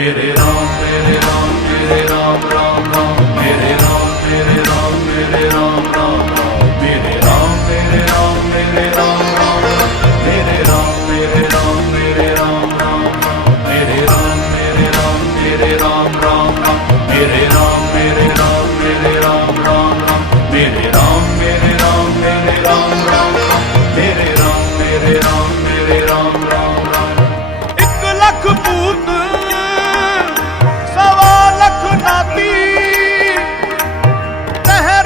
मेरे राम मेरे राम मेरे राम राम राम मेरे राम मेरे राम मेरे राम राम राम मेरे राम मेरे राम मेरे राम राम मेरे राम मेरे राम मेरे राम राम मेरे राम मेरे राम मेरे राम राम मेरे राम मेरे राम मेरे राम राम मेरे राम मेरे राम मेरे राम राम मेरे राम मेरे राम मेरे राम राम एक लख पूत सवा लख नाती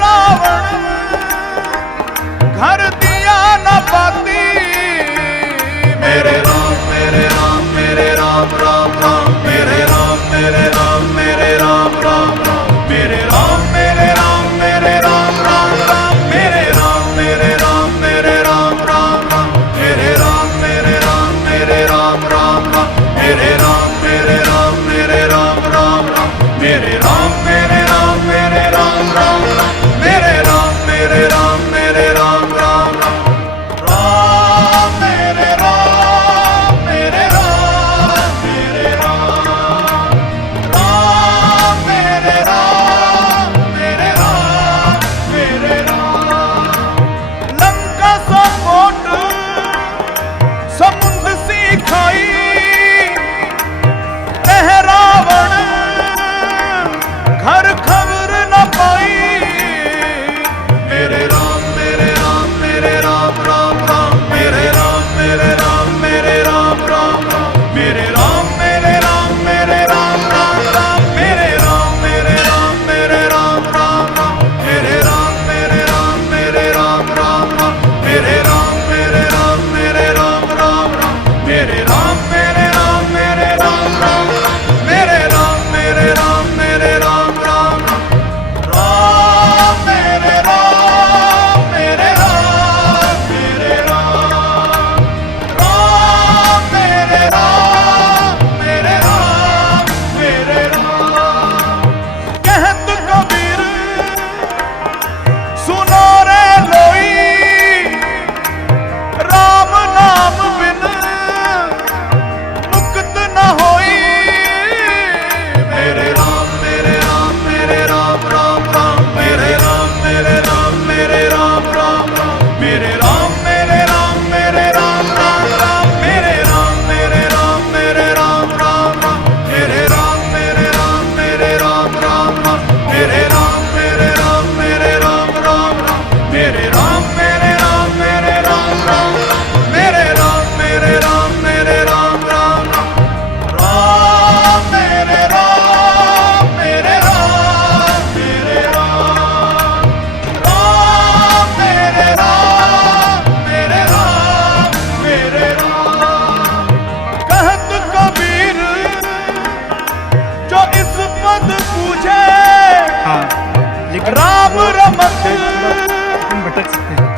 रावण घर दिया न पाती मेरे राम मेरे राम मेरे राम राम राम मेरे राम मेरे राम मेरे राम राम मेरे राम मेरे राम मेरे राम राम मेरे राम मेरे राम मेरे राम राम मेरे राम मेरे राम मेरे राम राम मेरे राम मेरे राम मेरे राम राम मेरे राम मेरे राम मेरे राम राम मेरे राम मेरे राम मेरे राम राम राम मेरे राम मेरे राम मेरे राम राम मेरे राम मेरे राम मेरे राम लंका सपोट समुद्र सी खाई रावण घर खबर न पाई मेरे राम मेरे राम मेरे राम राम राम मेरे राम मेरे राम मेरे राम राम मेरे राम मेरे राम मेरे राम राम मेरे राम मेरे राम मेरे राम राम मेरे राम मेरे राम मेरे राम राम मेरे राम मेरे राम मेरे राम राम मेरे राम मेरे राम मेरे राम राम मेरे राम मेरे राम मेरे राम राम राम मेरे राम मेरे राम मेरे राम राम मेरे राम मेरे राम मेरे राम कहत कबीर सुनो रे लोई राम नाम बिन मुक्त न होई मेरे राम मेरे राम मेरे राम राम राम मेरे राम मेरे राम मेरे राम राम मेरे राम मेरे राम मेरे राम राम मेरे राम मेरे राम मेरे राम राम मेरे राम मेरे राम मेरे राम राम मेरे राम मेरे राम मेरे राम राम मेरे राम मेरे राम मेरे राम राम मेरे राम मेरे राम मेरे राम राम राम मेरे राम मेरे राम मेरे राम राम मेरे राम मेरे राम मेरे राम कहत कबीर जो इस पद पूछे हाँ, लेकिन राम रमत हम भटक सकते हैं।